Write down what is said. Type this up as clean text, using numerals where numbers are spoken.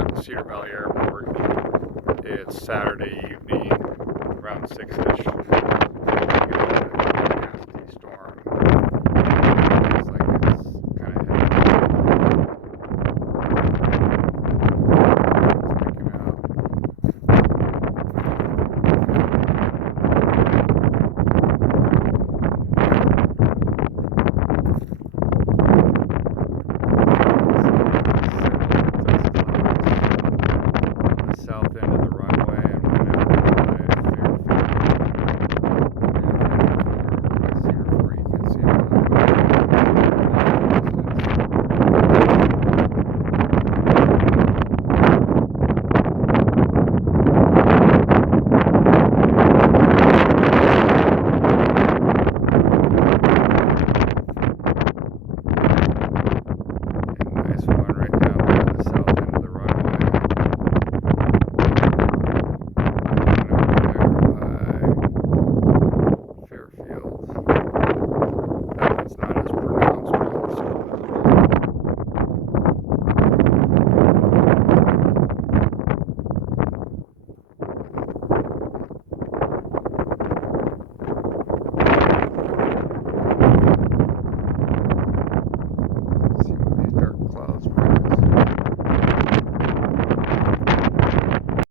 here at the Cedar Valley Airport. It's Saturday evening, around 6-ish. We got a nasty storm